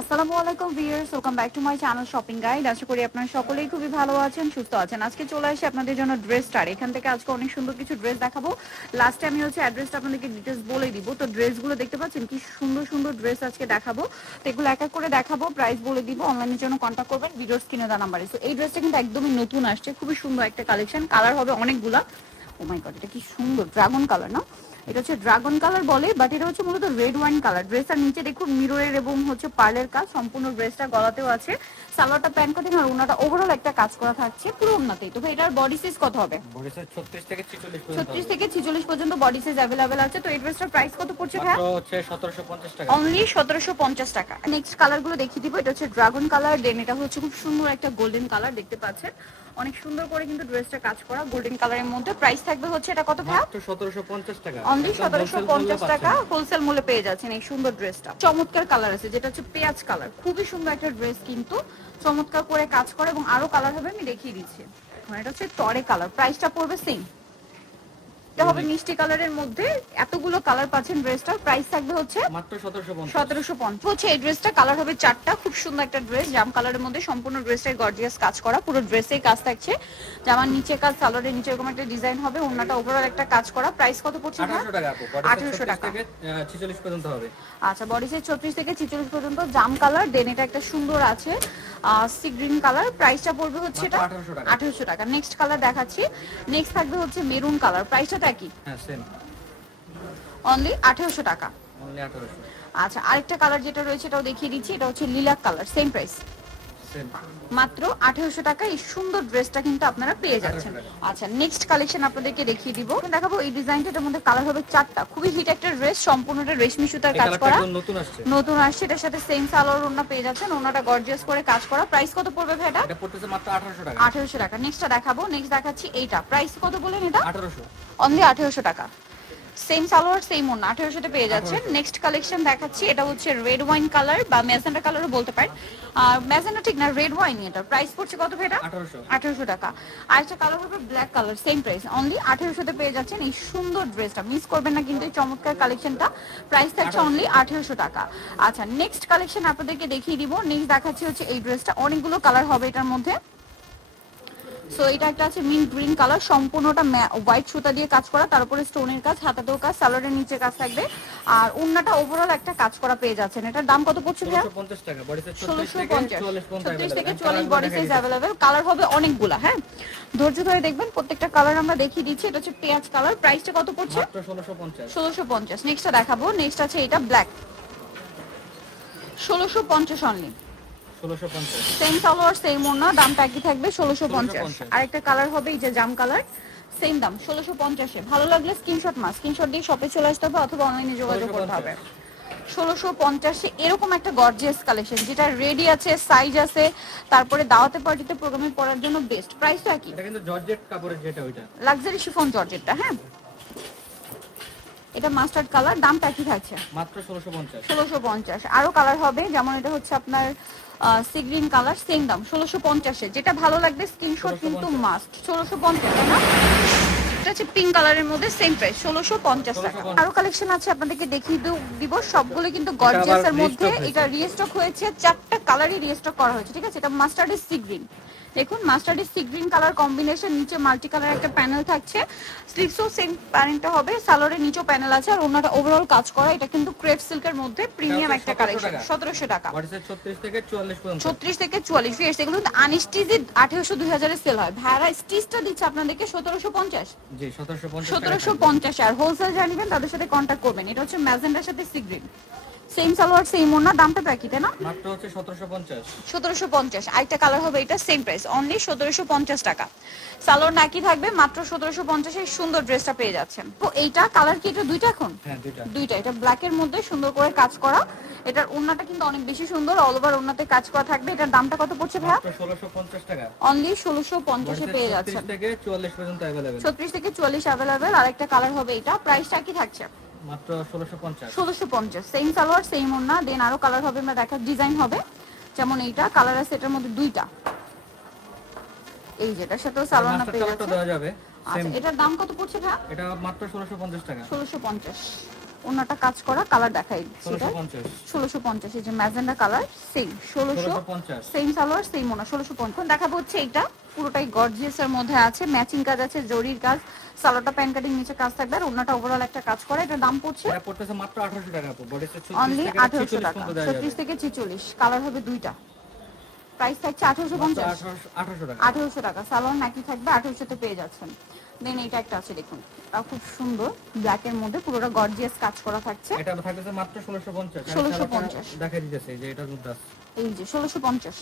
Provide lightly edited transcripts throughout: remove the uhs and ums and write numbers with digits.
আসসালামু আলাইকুম viewers, welcome back to my channel shopping guide. আশা করি আপনারা সকলেই খুবই ভালো আছেন, সুস্থ আছেন। আজকে চলে আসি আপনাদের জন্য ড্রেস স্টার। এখান থেকে আজকে অনেক সুন্দর কিছু ড্রেস দেখাবো। লাস্টে আমি অ্যাড্রেসটা আপনাদেরকে ডিটেলস বলে দিব। তো ড্রেসগুলো দেখতে পাচ্ছেন কি সুন্দর সুন্দর ড্রেস আজকে দেখাবো। তো এগুলো এক এক করে দেখাবো, প্রাইস বলে দিব। অনলাইনের জন্য কন্ট্যাক্ট করবেন ভিডিওর স্ক্রিনে দেওয়া নাম্বারে। তো এই ড্রেসটা কিন্তু একদমই নতুন আসছে, খুবই সুন্দর একটা কালেকশন। কালার হবে অনেকগুলা। ও মাই গড, এটা কি সুন্দর ড্রাগন কালার না? এটা ড্রাগন কালার বলে, বাট এটা মূলত রেড ওয়াইন কালার। ড্রেসটার নিচে দেখুন মিররের এবং পার্লের কাজ, সম্পূর্ণ ড্রেসটা গলাতেও আছে। সালোয়ারটা প্যান্ট কাটিং আর ওনাটা ওভারঅল একটা কাজ করা থাকছে পুরো ওনাতেই। তো এটার বডি সাইজ কত হবে? বডি সাইজ 36 থেকে 46 পর্যন্ত। 36 থেকে 46 পর্যন্ত বডি সাইজ अवेलेबल আছে। তো এই ড্রেসটার প্রাইস কত পড়ছে ভাই? মাত্র হচ্ছে 1750 টাকা। অনলি 1750 টাকা। নেক্সট কালারগুলো দেখিয়ে দিব। এটা ড্রাগন কালার, দেন এটা খুব সুন্দর একটা গোল্ডেন কালার, দেখতে পাচ্ছেন অনেক সুন্দর করে কিন্তু ড্রেসটা কাজ করা গোল্ডেন কালারের মধ্যে। প্রাইস থাকবে এটা কত ভাই? মাত্র 1750 টাকা। অনলি 1750 টাকা হোলসেল মূল্যে পেয়ে যাচ্ছেন এই সুন্দর ড্রেসটা। চমৎকার কালার আছে, যেটা পেঁয়াজ কালার। খুবই সুন্দর একটা ড্রেস, কিন্তু চমৎকার করে কাজ করে এবং আরো কালার হবে, আমি দেখিয়ে দিচ্ছি। এটা তরে কালার। প্রাইসটা পড়বে সেম, এটা হবে মিষ্টি কালারের মধ্যে। এতগুলো কালার পাচ্ছেন ড্রেসটার। প্রাইস থাকবে মাত্র 1750। 1750 এই ড্রেসটা কালার হবে চারটা। খুব সুন্দর একটা ড্রেস, জাম কালারের মধ্যে। সম্পূর্ণ ড্রেসের গর্জিয়াস কাজ করা, পুরো ড্রেসেই কাজ থাকছে। জামার নিচে কাজ, সালোয়ারের নিচে এরকম একটা ডিজাইন হবে, ওন্নাটা ওভারঅল একটা কাজ করা। প্রাইস কত পড়ছে? 1800 টাকা আপু। 1800 টাকা থেকে 46 পর্যন্ত হবে। আচ্ছা, বডি সাইজ 36 থেকে 46 পর্যন্ত। জাম কালার, দেন এটা একটা সুন্দর আছে সি গ্রিন কালার। প্রাইসটা পড়বে এটা 1800 টাকা। নেক্সট কালার দেখাচ্ছি। নেক্সট থাকবে মেরুন কালার। প্রাইসটা কি? হ্যাঁ সেম, অনলি 1800 টাকা। অনলি 1800। আচ্ছা, আরেকটা কালার যেটা রয়েছে এটাও দেখিয়ে দিচ্ছি। এটা lilac colour, same price, same মাত্র 1800 টাকা। এই সুন্দর ড্রেসটা কিন্তু আপনারা পেয়ে যাচ্ছেন। আচ্ছা, নেক্সট কালেকশন আপনাদেরকে দেখিয়ে দিব, দেখাবো এই ডিজাইনটার মধ্যে কালার হবে চারটা। খুবই হিট একটা ড্রেস, সম্পূর্ণটা রেশমি সুতার কাজ করা, নতুন আসছে। এটার সাথে সেম সালোয়ার ওন্না পেয়ে যাচ্ছেন, ওন্নাটা গর্জিয়াস করে কাজ করা। প্রাইস কত পড়বে ভাই এটা? এটা পড়তেছে মাত্র 1800 টাকা। 1800 টাকা। নেক্সটটা দেখাবো। নেক্সট দেখাচ্ছি এইটা। প্রাইস কত বলেন এটা? 1800, অনলি 1800 টাকা। সেম সালোয়ার সেম ওন্না, 1800 তে পেয়ে যাচ্ছেন। নেক্সট কালেকশন দেখাচ্ছি। এটা রেড ওয়াইন কালার বা ম্যাজেন্টা কালারও বলতে পারেন। ম্যাজেন্টা ঠিক না, রেড ওয়াইন। এটা প্রাইস পড়ছে কত ভাই এটা? 1800 টাকা। আর একটা কালার হবে black colour, same price, only 1800 তে পেয়ে যাচ্ছেন এই সুন্দর ড্রেসটা। মিস করবেন না কিন্তু এই চমৎকার কালেকশনটা। প্রাইস থাকছে অনলি 1800 টাকা। আচ্ছা, নেক্সট কালেকশন আপনাদেরকে দেখিয়ে দিব। নেক্সট দেখাচ্ছি এই ড্রেসটা। অনেকগুলো কালার হবে এটার মধ্যে। সো এটা একটা আছে মিন্ট গ্রিন কালার, সম্পূর্ণটা হোয়াইট সুতা দিয়ে কাজ করা, তার উপরে স্টোনের কাজ, হাতাতেও কাজ, সালোয়ারের নিচে কাজ থাকবে। আর ওন্নাটা ওভারঅল একটা কাজ করা পেয়ে যাচ্ছেন। এটার দাম কত পড়ছে ভাইয়া? 1650 টাকা। বডি সাইজ 36 থেকে 44 বডি সাইজ अवेलेबल। কালার হবে অনেকগুলা। হ্যাঁ, ধৈর্য ধরে দেখবেন, প্রত্যেকটা কালার আমরা দেখিয়ে দিচ্ছি। এটা পেঁয়াজ কালার। প্রাইসটা কত পড়ছে? মাত্র 1650। 1650। নেক্সটটা দেখাবো। নেক্সট আছে এটা black, 1650 only. 1650, same salwar same ওন্না, দামটা একই থাকবে 1650। আরেকটা কালার হবে এই যে জাম কালার, সেম দাম 1650 এ। ভালো লাগলে স্ক্রিনশট দিয়ে শপে চলে আসতে হবে অথবা অনলাইনে যোগাযোগ করতে হবে। 1650 এ এরকম একটা গর্জিয়াস কালেকশন, যেটা রেডি আছে, সাইজ আছে, তারপরে দাওয়াতে পার্টিতে প্রোগ্রামে পরার জন্য বেস্ট। প্রাইসটা কি? এটা কিন্তু জর্জেট কাপড়ের, যেটা ওইটা লাক্সারি শিফন জর্জেটটা। হ্যাঁ, এটা মাস্টার্ড কালার, দামটা কি থাকছে? মাত্র 1650। 1650। আরো কালার হবে, যেমন এটা আপনার সি গ্রিন কালার, সেম দাম 1650 এ। যেটা ভালো লাগবে স্ক্রিনশট কিন্তু মাস্ট। 1650 তাই না? এটা পিঙ্ক কালারের মধ্যে, সেম প্রাইস 1650 টাকা। আরো কালেকশন আছে, আপনাদেরকে দেখিয়ে দিব। সবগুলো কিন্তু গর্জিয়াস এর মধ্যে। এটা রিস্টক হয়েছে, চারটা কালারই রিস্টক করা হয়েছে, ঠিক আছে? এটা মাস্টার্ড সি গ্রিন, দেখুন mustard sea green colour combination, নিচে মাল্টি কালার একটা প্যানেল থাকছে। স্লিভসও সেম প্যানেলটা হবে, সালোয়ারের নিচেও প্যানেল আছে, আর ওনাটা ওভারঅল কাজ করা। এটা কিন্তু ক্রেপ সিল্কের মধ্যে প্রিমিয়াম একটা কালেকশন। 1700 টাকা। বডি সাইজ 36 থেকে 44 পর্যন্ত। 36 থেকে 44 ফিয়ার্স। এগুলো কিন্তু আনস্টিচে 1800 2000 এ সেল হয়। ভাড়া স্টিচটা দিচ্ছে আপনাদেরকে 1750। জি 1750 টাকা। 1750। আর হোলসেল জানিবেন তাদের সাথে কন্টাক্ট করবেন। এটা ম্যাজেন্টার সাথে sea green, same salwar same ওন্না, দামটা তো একই তাই না? মাত্র হচ্ছে 1750। 1750। আরেকটা কালার হবে এটা, সেম প্রাইস, অনলি 1750 টাকা। সালোয়ার নাকি থাকবে, মাত্র 1750 এর সুন্দর ড্রেসটা পেয়ে যাচ্ছেন। তো এইটা কালার কি এটা দুইটা এখন? হ্যাঁ দুইটা। দুইটা। এটা ব্ল্যাক এর মধ্যে সুন্দর করে কাজ করা। এটার ওন্নাটা কিন্তু অনেক বেশি সুন্দর, অল ওভার ওন্নাতে কাজ করা থাকবে। এটার দামটা কত পড়ছে ভাইয়া? মাত্র 1650 টাকা। অনলি 1650 এ পেয়ে যাচ্ছেন। 36 থেকে 44 পর্যন্ত अवेलेबल। 36 থেকে 44 अवेलेबल। আরেকটা কালার হবে এটা। প্রাইসটা কি থাকছে? মাত্র 1650। 1650। সেম সালোয়ার সেম ওন্না, দেন আরো কালার হবে, আমরা দেখার ডিজাইন হবে। যেমন এইটা কালার আছে, এটার মধ্যে দুইটা। এই যেটার সাথেও সালোয়ার না পেয়ে যাচ্ছে। দেওয়া যাবে। আচ্ছা, এটার দাম কত পড়ছে ভাই? এটা মাত্র 1650 টাকা। 1650। ওনাটা কাজ করা, কালার দেখাই সেটা 1650 1650। এই যে magenta colour, same 1600, 1650 same salwar same ওনা 1650। দেখাবো হচ্ছে এইটা পুরোটাই গর্জিয়াসের মধ্যে আছে, ম্যাচিং কাজ আছে, জরির কাজ, সালোয়ারটা প্যান কাটিং নিচে কাজ থাকবে, আর ওনাটা ওভারঅল একটা কাজ করা। এটার দাম পড়ছে এটা পড়তেছে মাত্র 1800 টাকা আপু। বডি সাইজ 36 অনলি থেকে 1800 46 টাকা, পর্যন্ত দেওয়া যাবে। 36 থেকে 46, কালার হবে দুইটা, প্রাইস থাকছে 1850, 1800 টাকা। 1800 টাকা। সালোয়ার নাকি থাকবে 1800 তে পেয়ে যাচ্ছেন। দেন এইটা একটা আছে দেখুন, এটা খুব সুন্দর, ব্ল্যাকের মধ্যে পুরোটা গর্জিয়াস কাজ করা থাকছে, এটা থাকতেছে মাত্র 1650। 1650 দেখাই দিতেছে যে এটার মধ্যে আছে। এই যে 1650,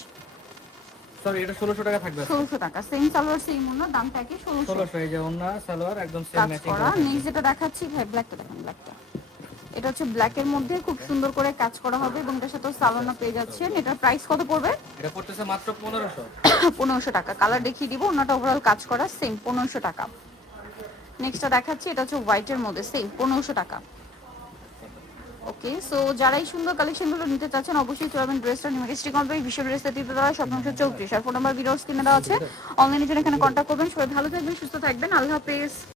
সরি এটা 1600 টাকা থাকবে আজকে। 1600 টাকা, সেম সালোয়ার সেম ওনা, দাম থাকে 1600 1600 এই যে ওন্না সালোয়ার একদম সেম কাজ ম্যাচিং করা। করা। নেক্সট যেটা দেখাচ্ছি ভাই, ব্ল্যাকটা দেখেন, ব্ল্যাকটা এটা হচ্ছে ব্ল্যাকের মধ্যে খুব সুন্দর করে কাজ করা হবে, এবং এটার সাথে সালোয়ারটা পেয়ে যাচ্ছেন। এটার প্রাইস কত পড়বে? এটা পড়তেছে মাত্র 1500। 1500 টাকা। কালার দেখিয়ে দিব, ওনাটা ওভারঅল কাজ করা, সেম 1500 টাকা। নেক্সটটা দেখাচ্ছি, এটা হচ্ছে হোয়াইটের মধ্যে, সেম 1500 টাকা। ওকে, সো যারা এই সুন্দর কালেকশনগুলো নিতে চাচ্ছেন অবশ্যই চলবেন ড্রেসটা নিউমেরিস্টিক কমপ্লিট বিশ্ব ড্রেসটা দিতে দেওয়া 1734, আর ফোন নাম্বার ভিডিওস কিনে দেওয়া আছে। অনলাইনে জন্য এখানে কন্ট্যাক্ট করবেন। সবাই ভালো থাকবেন, সুস্থ থাকবেন, আল্লাহ হাফেজ।